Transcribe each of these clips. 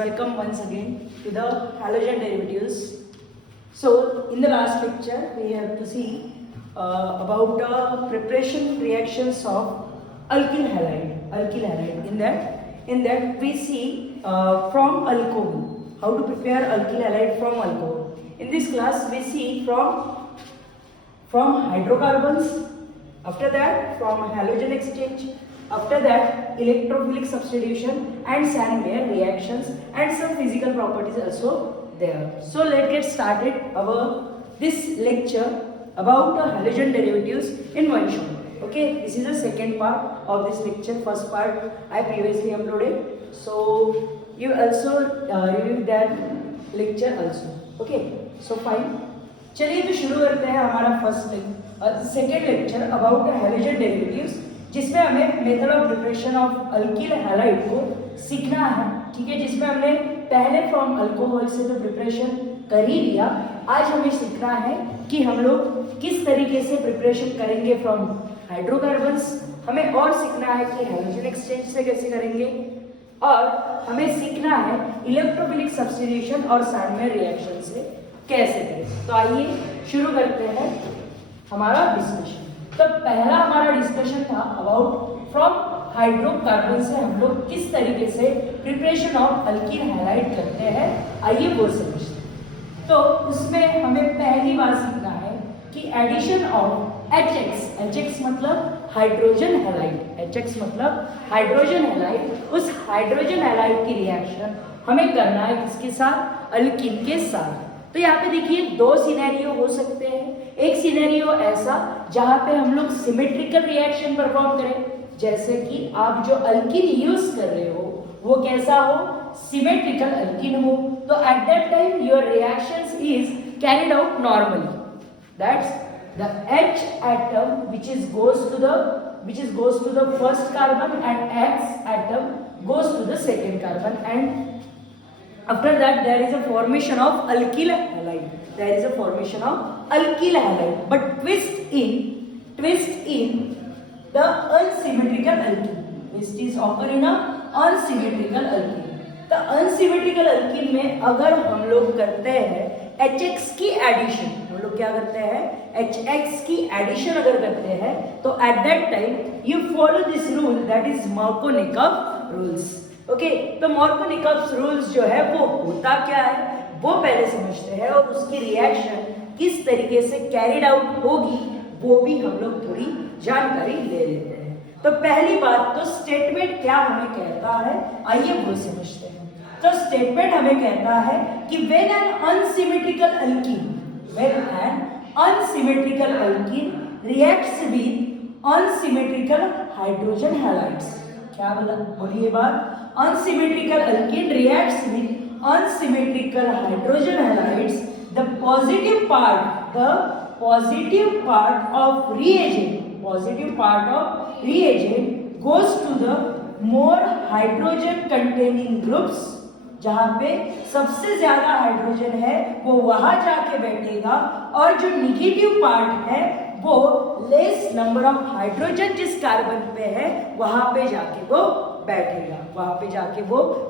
welcome once again to the halogen derivatives. So in the last lecture we have to see about preparation reactions of alkyl halide. In that we see from alcohol, how to prepare alkyl halide from alcohol. In this class we see from hydrocarbons, after that from halogen exchange, after that electrophilic substitution and Sand-Meyer reactions and some physical properties also there. So let's get started this lecture about the halogen derivatives in one shot. Okay, this is the second part of this lecture. First part I previously uploaded, so you also review that lecture also. Okay, so fine. चलिए तो शुरू करते हैं हमारा second lecture about the halogen derivatives, जिसमें हमें method of preparation of alkyl halide को सीखना है. ठीक है, जिसमें हमने पहले फ्रॉम अल्कोहल से तो प्रिपरेशन कर ही लिया. आज हमें सीखना है कि हम लोग किस तरीके से प्रिपरेशन करेंगे फ्रॉम हाइड्रोकार्बन्स. हमें और सीखना है कि हैलोजन एक्सचेंज से कैसे करेंगे, और हमें सीखना है इलेक्ट्रोफिलिक सब्स्टिट्यूशन और सैंडमेयर रिएक्शन से कैसे करें. तो आइए शुरू करते हैं हमारा डिस्कशन. तो पहला हमारा डिस्कशन था अबाउट फ्रॉम हाइड्रोकार्बन से हम लोग किस तरीके से प्रिपरेशन ऑफ अल्किल हैलाइड करते हैं. आइए वो समझते हैं. तो उसमें हमें पहली बात सीखना है कि एडिशन ऑफ HX मतलब हाइड्रोजन हैलाइड, HX मतलब हाइड्रोजन हैलाइड. उस हाइड्रोजन हैलाइड की रिएक्शन हमें करना है किसके साथ, अल्किल के साथ. तो यहाँ पे देखिए दो सिनेरियो हो सकते हैं. एक सिनेरियो ऐसा जहाँ पे हम लोग सिमेट्रिकल रिएक्शन परफॉर्म करें, जैसे कि आप जो अल्किल यूज कर रहे हो वो कैसा हो, सिमेट्रिकल अल्किल हो. तो eight that time your reactions is carried out normally. That's the H atom which goes to the first carbon and X atom goes to the second carbon, and after that there is a formation of alkyl halide. But twist in the unsymmetrical alkyl. Twist is occur in a unsymmetrical alkyl. the unsymmetrical alkyl में अगर हम लोग करते हैं HX की addition, हम लोग क्या करते हैं, HX की एडिशन अगर करते हैं, तो eight that time you follow this rule, that is Markovnikov rules. Okay, तो मार्कोनिकॉफ रूल्स जो है वो होता क्या है वो पहले समझते हैं, और उसकी रिएक्शन किस तरीके से कैरिड आउट होगी वो भी हम लोग थोड़ी जानकारी ले लेते हैं. तो पहली बात तो स्टेटमेंट क्या हमें कहता है, आइए वो समझते हैं. तो स्टेटमेंट हमें कहता है कि when an unsymmetrical alkene reacts with unsymmetrical hydrogen halides. क्या बोला, बोलिए बात. unsymmetrical alkene reacts with unsymmetrical hydrogen halides. The positive part of reagent goes to the more hydrogen containing groups. जहाँ पे सबसे ज्यादा हाइड्रोजन है वो वहां जाके बैठेगा, और जो निगेटिव पार्ट है वो लेस नंबर ऑफ हाइड्रोजन जिस कार्बन पे है वहां पे जाके वो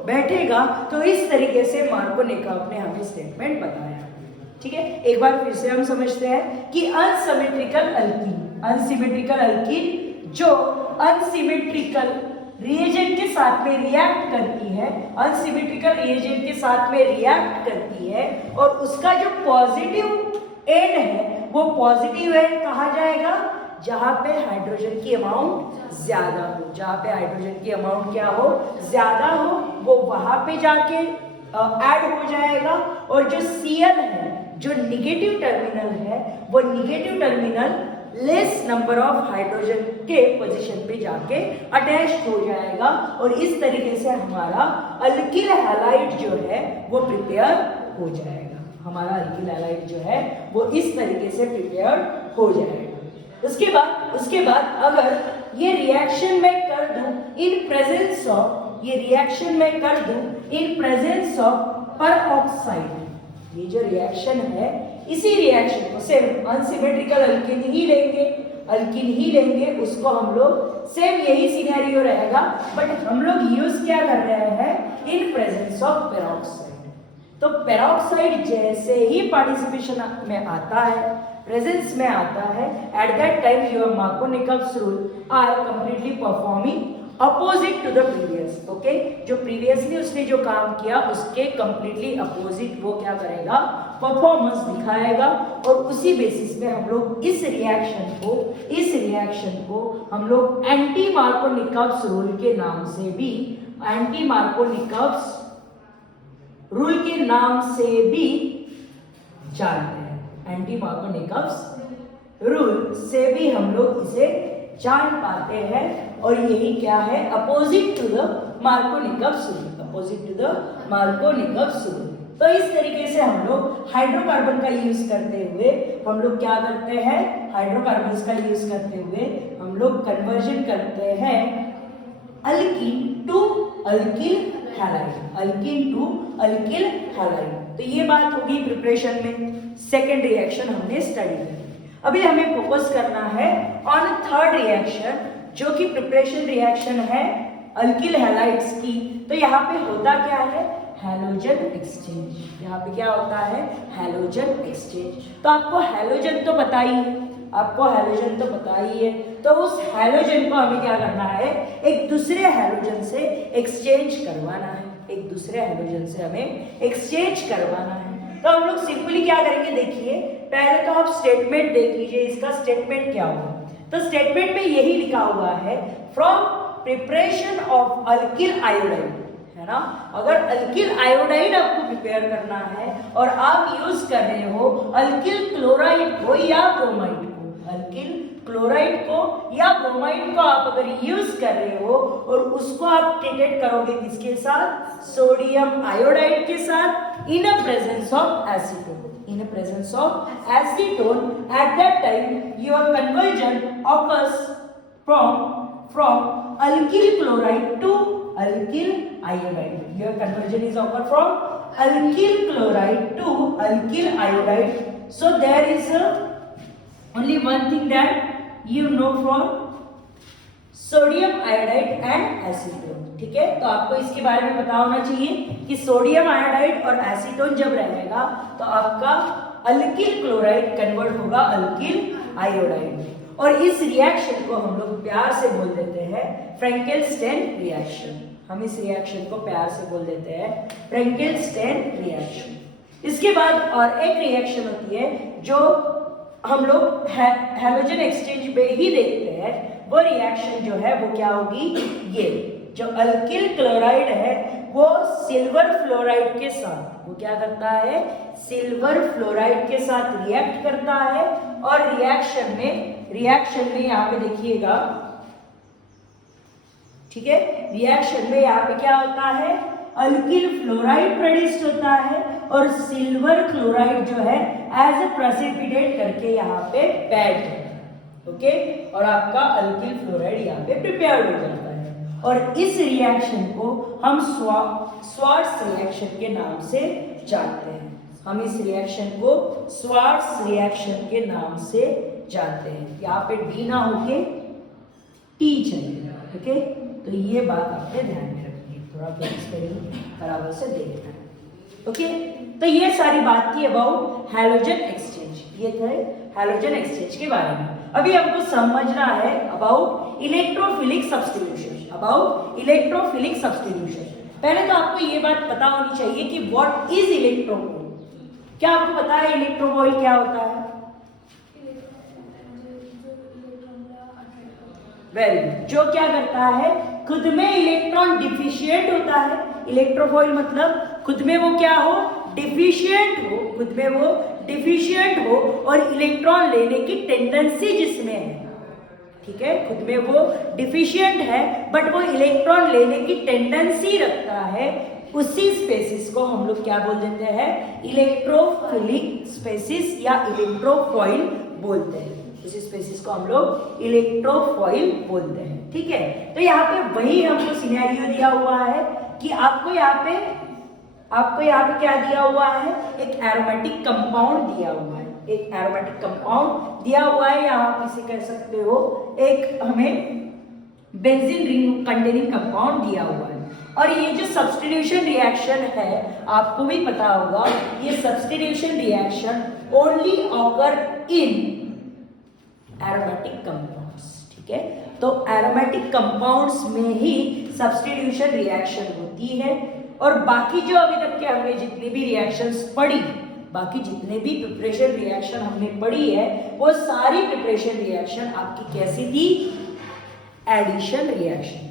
बैठेगा. तो इस तरीके से मार्कोनिकॉफ ने हमें स्टेटमेंट बताया. ठीक है, एक बार फिर से हम समझते हैं कि अनसिमेट्रिकल अल्कीन जो अनसिमेट्रिकल रिएजेंट के साथ में रिएक्ट करती है, और उसका जो पॉजिटिव एंड है वो पॉजिटिव एंड कहा जाएगा जहां पे हाइड्रोजन की अमाउंट ज्यादा हो. जहां पे हाइड्रोजन की अमाउंट क्या हो, ज्यादा हो, वो वहां पे जाके ऐड हो जाएगा. और जो Cl है, जो निगेटिव टर्मिनल है, वो negative terminal less number of hydrogen के पोजीशन पे जाके अटैच हो जाएगा, और इस तरीके से हमारा अल्किल हैलाइड जो है वो प्रिपेयर हो जाएगा. हमारा अल्किल हैलाइड जो है वो इस तरीके से प्रिपेयर हो जाएगा. उसके बाद अगर ये रिएक्शन मैं कर दूं इन प्रेजेंस ऑफ परऑक्साइड. ये जो रिएक्शन है, इसी रिएक्शन को सिर्फ अनसिमेट्रिकल अल्कीन ही लेंगे. अल्किन ही लेंगे, उसको हम लोग सेम यही सिनेरियो रहेगा, बट हम लोग यूज क्या कर रहे हैं इन प्रेजेंस ऑफ पेरोक्साइड। तो पेरोक्साइड जैसे ही पार्टिसिपेशन में आता है, प्रेजेंस में आता है, at that time your Markovnikov's rule are completely performing opposite to the previous. Okay, जो प्रीवियसली उसने जो काम किया उसके कंप्लीटली अपोजिट वो क्या करेगा, परफॉर्मेंस दिखाएगा। और उसी बेसिस पे हम लोग इस रिएक्शन को हम लोग एंटी मार्कोनिकल्स रूल के नाम से भी, एंटी मार्कोनिकल्स रूल के नाम से भी जानते हैं। एंटी मार्कोनिकल्स रूल से भी हम लोग इसे जान पाते हैं, और यही क्या है, opposite to the Markovnikov's rule, opposite to the Markovnikov's rule. तो इस तरीके से हम लोग हाइड्रोकार्बन का यूज करते हुए हम लोग क्या करते हैं, हाइड्रोकार्बन्स का यूज करते हुए हम लोग कन्वर्जन करते हैं alkene to alkyl halide, alkene to alkyl halide. तो ये बात होगी प्रिपरेशन में, सेकेंड रिएक्शन हमने स्टडी की। अभी हमें फोकस करना है ऑन थर्ड रिएक्शन, जो कि प्रिपरेशन रिएक्शन है अल्किल हैलाइड्स की। तो यहाँ पे होता क्या है, हैलोजन एक्सचेंज। यहाँ पे क्या होता है, हैलोजन एक्सचेंज। तो आपको हैलोजन तो पता ही है, आपको हैलोजन तो पता ही है। तो उस हैलोजन को हमें क्या करना है, एक दूसरे हैलोजन से एक्सचेंज करवाना है, एक दूसरे हैलोजन से हमें एक्सचेंज करवाना है। तो हम लोग सिंपली क्या करेंगे, देखिए पहले तो आप स्टेटमेंट देख लीजिए, इसका स्टेटमेंट क्या होगा। तो स्टेटमेंट में यही लिखा हुआ है, from preparation of alkyl iodide, है ना। अगर अल्किल आयोडाइड आपको प्रिपेयर करना है और आप यूज कर रहे हो अल्किल क्लोराइड को या ब्रोमाइड को, अल्किल क्लोराइड को या ब्रोमाइड को आप अगर यूज कर रहे हो और उसको आप ट्रीटेड करोगे किसके साथ, सोडियम आयोडाइड के साथ, in a presence of acetone, in the presence of acetone, at that time your conversion occurs from alkyl chloride to alkyl iodide. Your conversion is occur from alkyl chloride to alkyl iodide. So there is only one thing that you know from sodium iodide and acetone. ठीक है, तो आपको इसके बारे में पता होना चाहिए कि सोडियम आयोडाइड और एसीटोन जब रहेगा तो आपका अल्किल क्लोराइड कन्वर्ट होगा अल्किल आयोडाइड। और इस रिएक्शन को हम लोग प्यार से बोल देते हैं फ्रैंकेल-स्टेन रिएक्शन। हम इस रिएक्शन को प्यार से बोल देते हैं फ्रैंकेल-स्टेन रिएक्शन। इसके बाद और एक रिएक्शन होती है जो हम लोग हैलोजन एक्सचेंज पे ही देखते हैं, वो रिएक्शन जो है वो क्या होगी, ये जो अल्किल क्लोराइड है वो सिल्वर फ्लोराइड के साथ, वो क्या करता है, सिल्वर फ्लोराइड के साथ रिएक्ट करता है। और रिएक्शन में यहाँ पे देखिएगा, ठीक है, रिएक्शन में यहाँ पे क्या होता है, अल्किल फ्लोराइड प्रोड्यूस होता है और सिल्वर क्लोराइड जो है एज ए प्रेसिपिटेट करके यहाँ पे पैड, ओके, और आपका अल्किल फ्लोराइड यहाँ पे प्रिपेयर हो जाता है। और इस रिएक्शन को हम स्वार्ट्स रिएक्शन के नाम से जानते हैं। हम इस रिएक्शन को स्वार्ट्स रिएक्शन के नाम से जानते हैं। यहाँ पे डी ना होके टी चाहिए, ओके। तो ये बात आपने ध्यान में रखनी है, थोड़ा बराबर से देखना है, ओके। तो ये सारी बात थी अबाउट हैलोजन एक्सचेंज, ये थे हैलोजन एक्सचेंज के बारे में। अभी हमको समझना है about electrophilic substitution, about electrophilic substitution. पहले तो आपको ये बात पता होनी चाहिए कि व्हाट इज इलेक्ट्रोफिल। क्या आपको पता है इलेक्ट्रोफिल क्या होता है? Very good. जो क्या करता है, खुद में इलेक्ट्रॉन डिफिशिएंट होता है। इलेक्ट्रोफिल मतलब खुद में वो क्या हो, डिफिशिएंट हो, खुद में वो डिफिशिएंट हो और इलेक्ट्रॉन लेने की टेंडेंसी जिसमें है, ठीक है, खुद में वो डिफिशिएंट है बट वो इलेक्ट्रॉन लेने की टेंडेंसी रखता है, उसी स्पेसिस को हम लोग क्या बोल देते हैं, इलेक्ट्रोफिलिक स्पेसिस या इलेक्ट्रोफॉइल बोलते हैं। उसी स्पेसिस को हम लोग इलेक्ट्रोफॉइल बोलते हैं, ठीक है। तो यहाँ पे वही हमको सिनेरियो दिया हुआ है कि आपको यहाँ पे क्या दिया हुआ है, एक एरोमेटिक कंपाउंड दिया हुआ है। एक एरोमेटिक कंपाउंड दिया हुआ है, या आप इसे कह सकते हो एक हमें बेंजीन रिंग कंटेनिंग कंपाउंड दिया हुआ है। और ये जो सब्स्टिट्यूशन रिएक्शन है, आपको भी पता होगा, ये substitution reaction only occur in aromatic compounds, ठीक है। तो एरोमेटिक कंपाउंड्स में ही सब्स्टिट्यूशन रिएक्शन होती है। और बाकी जो अभी तक के हमने जितनी भी रिएक्शंस पढ़ी, बाकी जितने भी प्रिपरेशन रिएक्शन हमने पढ़ी है, वो सारी प्रिपरेशन रिएक्शन आपकी कैसी थी? Addition reaction.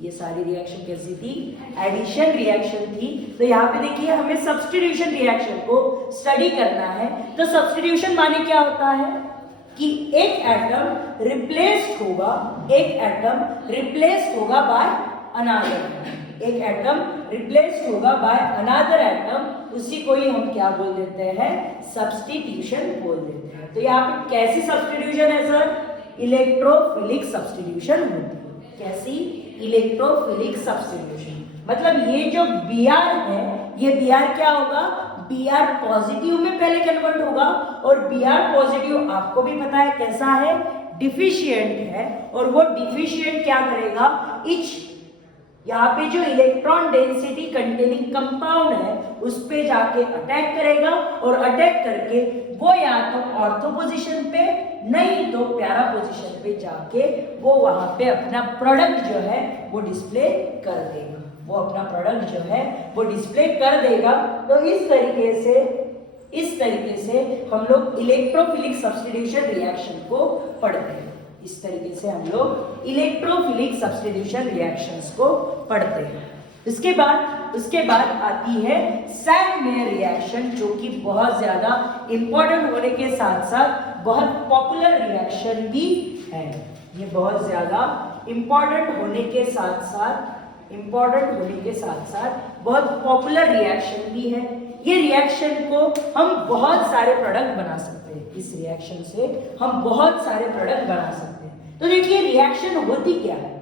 ये सारी रिएक्शन कैसी थी? एडिशन रिएक्शन थी। तो यहाँ पे देखिए, हमें सब्स्टिट्यूशन रिएक्शन को स्टडी करना है। तो सब्स्टिट्यूशन माने क्या होता है कि एक एटम रिप्लेस्ड होगा, एक एटम रिप्लेस्ड होगा बाय अनदर, एक एटम रिप्लेस्ड होगा बाय अनदर एटम, उसी को ही हम क्या बोल देते हैं? सब्स्टिट्यूशन बोल देते हैं। तो यहाँ पे कैसी सब्स्टिट्यूशन है सर? इलेक्ट्रोफिलिक सब्स्टिट्यूशन होती है। कैसी? Electrophilic substitution. मतलब ये जो Br है, ये Br क्या होगा? Br पॉजिटिव में पहले कन्वर्ट होगा, और Br पॉजिटिव आपको भी पता है कैसा है? डिफिशिएंट है। और वो डिफिशिएंट क्या करेगा? यहाँ पे जो इलेक्ट्रॉन डेंसिटी कंटेनिंग कंपाउंड है, उस पे जाके अटैक करेगा, और अटैक करके वो या तो ऑर्थो पोजीशन पे, नहीं तो पैरा पोजीशन पे जाके वो वहां पे अपना प्रोडक्ट जो है वो डिस्प्ले कर देगा, वो अपना प्रोडक्ट जो है वो डिस्प्ले कर देगा। तो इस तरीके से हम लोग इलेक्ट्रोफिलिक सब्स्टिट्यूशन रिएक्शन को पढ़ते हैं। इस तरीके से हम लोग इलेक्ट्रोफिलिक सब्स्टिट्यूशन रिएक्शंस को पढ़ते हैं। उसके बाद आती है सैंड-मेयर रिएक्शन, जो कि बहुत ज्यादा इंपॉर्टेंट होने के साथ साथ बहुत पॉपुलर रिएक्शन भी है। ये बहुत ज्यादा इंपॉर्टेंट होने के साथ साथ बहुत पॉपुलर रिएक्शन भी है। ये रिएक्शन को हम बहुत सारे प्रोडक्ट बना सकते हैं। इस रिएक्शन से हम बहुत सारे प्रोडक्ट बना सकते हैं। तो देखिए, रिएक्शन होती क्या है?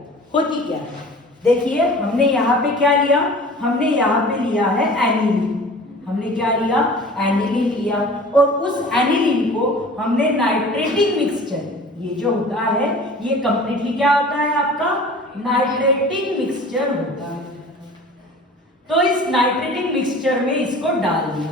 देखिए, हमने यहाँ पे क्या लिया? हमने यहाँ पे लिया है एनिलीन। हमने क्या लिया? एनिलीन लिया। और उस एनिलीन को हमने नाइट्रेटिक मिक्सचर, ये जो होता है ये कंप्लीटली क्या होता है आपका? नाइट्रेटिक मिक्सचर होता है। तो इस नाइट्रेटिक मिक्सचर में इसको डाल दिया।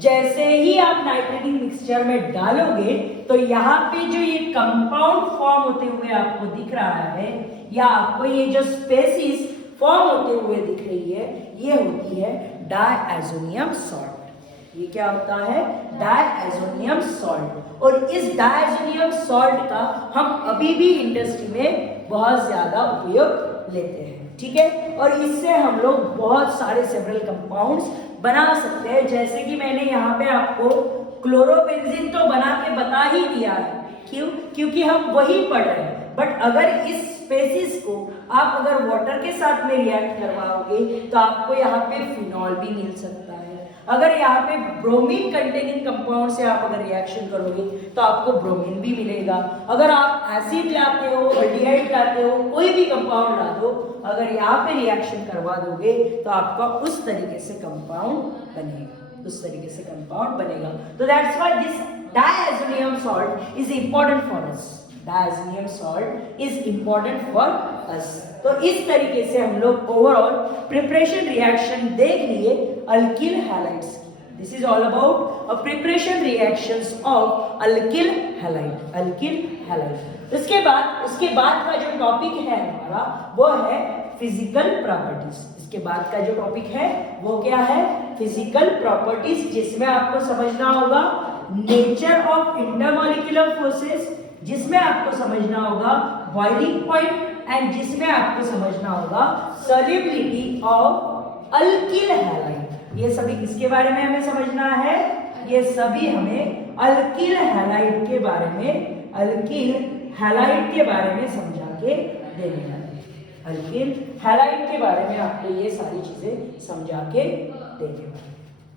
जैसे ही आप नाइट्रेटिक मिक्सचर में डालोगे, तो यहाँ पे जो ये कंपाउंड फॉर्म होते हुए आपको दिख रहा है, या आपको ये जो स्पेसीज फॉर्म होते हुए दिख रही है, ये होती है डायज़ोनियम सॉल्ट। ये क्या होता है? Diazonium salt. और इस डायज़ोनियम सॉल्ट का हम अभी भी इंडस्ट्री में बहुत ज्यादा उपयोग लेते हैं, ठीक है। और इससे हम लोग बहुत सारे सेवरल कंपाउंड्स बना सकते हैं। जैसे कि मैंने यहाँ पे आपको क्लोरोबेंजीन तो बना के बता ही दिया है। क्यों? क्योंकि हम वही पढ़ रहे हैं। बट अगर इस स्पेसिस को आप अगर वाटर के साथ में रिएक्ट करवाओगे, तो आपको यहाँ पे फिनॉल भी मिल सकता है। अगर यहाँ पे ब्रोमीन कंटेनिंग कंपाउंड से आप अगर रिएक्शन करोगे, तो आपको ब्रोमीन भी मिलेगा। अगर आप एसिड लाते हो, एल्डिहाइड लाते हो, कोई भी कंपाउंड ला दो, अगर यहाँ पे रिएक्शन करवा दोगे, तो आपका उस तरीके से कंपाउंड बनेगा। तो that's why this diazonium salt is important for us. Diazonium salt is important for us. तो इस तरीके से हम लोग ओवरऑल प्रिपरेशन रिएक्शन देख लिए alkyl halides. This is all about preparation reactions of alkyl halide. उसके बाद का जो टॉपिक है हमारा, वो है फिजिकल प्रॉपर्टीज। इसके बाद का जो टॉपिक है वो क्या है? फिजिकल प्रॉपर्टीज, जिसमें आपको समझना होगा नेचर ऑफ इंटरमॉलिक्यूलर फोर्सेस, जिसमें आपको समझना होगा बॉइलिंग पॉइंट, एंड जिसमें आपको समझना होगा सॉल्युबिलिटी ऑफ अल्किल हैलाइड। ये सभी किसके बारे में हमें समझना है? ये सभी हमें अल्किल हैलाइड के बारे में समझा के देने हैं। अल्किल हैलाइड के बारे में आपको ये सारी चीजें समझा के देंगे,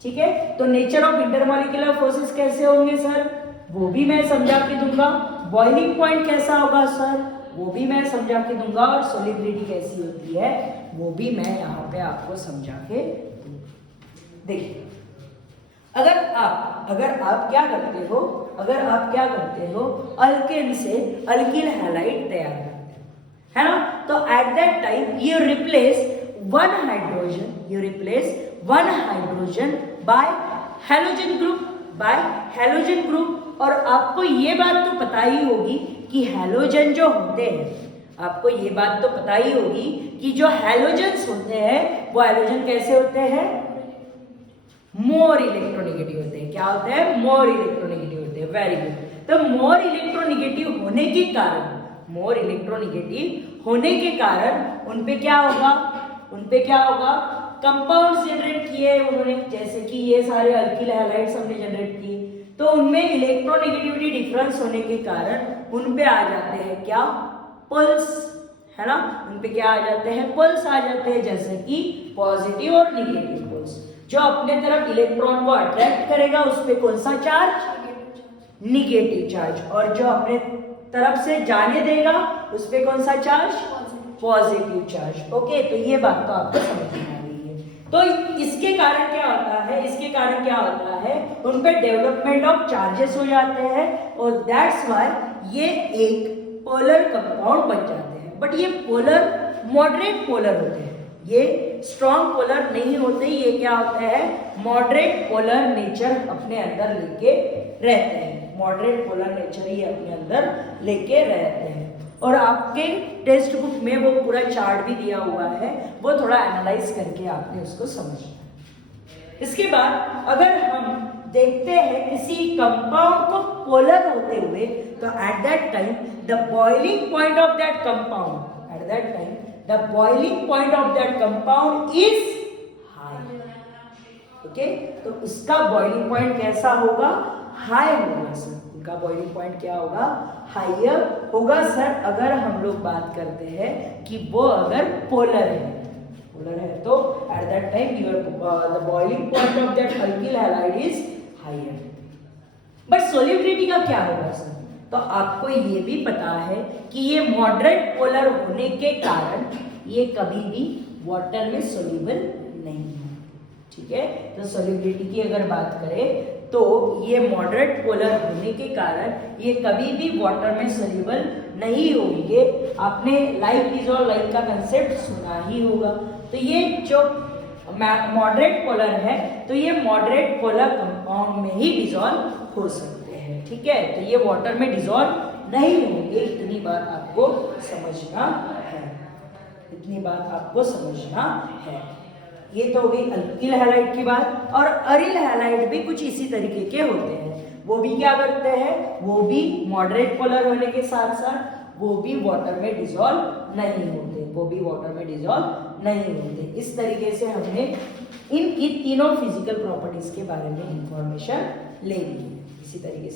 ठीक है। तो नेचर ऑफ इंटरमॉलिक्यूलर फोर्सेस कैसे होंगे सर, वो भी मैं समझा के दूंगा। बॉइलिंग पॉइंट कैसा होगा सर, वो भी मैं समझा के दूंगा। और सॉल्युबिलिटी कैसी होती है, वो भी मैं यहाँ पे आपको समझा के दूंगा। देखिए, अगर आप क्या करते हो अल्केन से अल्किल हैलाइड तैयार करते हो, है ना, तो eight that time you replace one hydrogen bye halogen group. और आपको ये बात तो पता ही होगी कि हैलोजन जो होते हैं, आपको ये बात तो पता ही होगी कि जो हैलोजन्स होते हैं वो हैलोजन कैसे होते हैं, मोर इलेक्ट्रोनेगेटिव होते हैं। क्या होते हैं, मोर इलेक्ट्रोनेगेटिव होते हैं। Very good. तो मोर इलेक्ट्रोनेगेटिव होने के कारण उन पे क्या होगा, कंपाउंड्स जनरेट किए उन्होंने, जैसे कि ये सारे अल्किल हैलाइड्स हमने जनरेट किए, तो उनमें इलेक्ट्रोनेगेटिविटी डिफरेंस होने के कारण उन पे आ जाते हैं क्या, पल्स, है ना, उन पे क्या आ जाते हैं, पल्स आ जाते हैं, जैसे कि पॉजिटिव और निगेटिव पल्स। जो अपने तरफ इलेक्ट्रॉन को अट्रैक्ट करेगा उस पे कौन सा चार्ज, निगेटिव चार्ज, और जो अपने तरफ से जाने देगा उस पे कौन सा चार्ज, पॉजिटिव चार्ज। ओके, तो ये बात तो आपको समझ में आ गई है। तो इसके कारण क्या होता है, उन पे डेवलपमेंट ऑफ चार्जेस हो जाते हैं और दैट्स व्हाई ये एक पोलर कंपाउंड बन जाते हैं। बट ये पोलर मॉडरेट पोलर होते हैं, ये स्ट्रॉन्ग पोलर नहीं होते, ये क्या होते हैं, मॉडरेट पोलर नेचर अपने अंदर लेके रहते हैं, मॉडरेट पोलर नेचर ये अपने अंदर लेके रहते हैं। और आपके टेक्स्ट बुक में वो पूरा चार्ट भी दिया हुआ है, वो थोड़ा एनालाइज करके आपने उसको समझना है। इसके बाद अगर हम देखते हैं किसी कंपाउंड को पोलर होते हुए, तो eight that time the boiling point of that compound is high. Okay, तो इसका बॉइलिंग पॉइंट कैसा होगा, हाई होगा सर। उनका बॉइलिंग पॉइंट क्या होगा, हाइयर होगा सर। अगर हम लोग बात करते हैं कि वो अगर पोलर है तो eight that time the boiling point of that alkyl halide is higher. But solubility का क्या होगा सर, तो आपको ये भी पता है कि ये मॉडरेट पोलर होने के कारण ये कभी भी वाटर में सोल्यूबल नहीं है। ठीक है, तो सोल्युबिलिटी की अगर बात करें तो ये मॉडरेट पोलर होने के कारण ये कभी भी वाटर में सोल्यूबल नहीं होंगे। आपने लाइक डिसॉल्व लाइक का कंसेप्ट सुना ही होगा। तो ये जो मॉडरेट पोलर है, तो ये मॉडरेट पोलर कंपाउंड में ही डिसॉल्व हो सकते हैं। ठीक है, तो ये वाटर में डिसॉल्व नहीं होंगे। इतनी बात आपको समझना है। ये तो हो गई अल्किल हैलाइड की बात। और अरिल हैलाइड भी कुछ इसी तरीके के होते हैं। वो भी क्या करते हैं, वो भी मॉडरेट पोलर होने के साथ साथ वो भी वाटर में डिसॉल्व नहीं होते। इस तरीके से हमने इनकी तीनों फिजिकल प्रॉपर्टीज के बारे में इंफॉर्मेशन ले ली है। इसी तरीके से